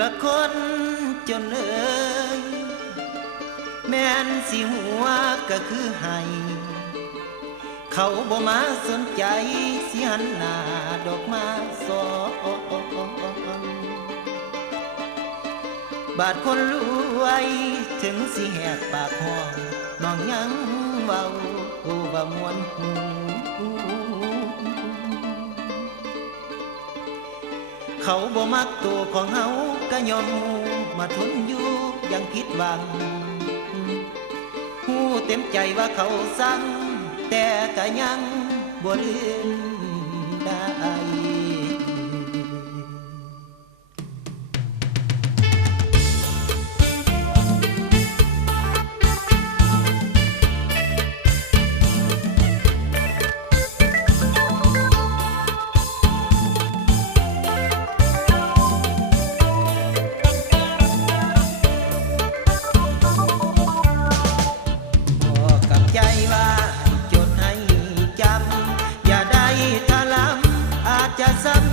ละคนจนเอ่ยแม่นสิหัวก็คือให้เขาบ่มาสนใจสิหันหน้าดอกมาสอนบาดคนรวยถึงสิแหกปากห้องน้องยังเว้าว่ามวนหูเขาบ่มักตัวของเฮาก็ยอมหูมาทนอยู่ยังผิดหวังหูเต็มใจว่าเขาสั่งแต่ก็ยังบ่ลืมได้ใจว่าจดให้จำอย่าได้ทะลำอาจจะซ้ำ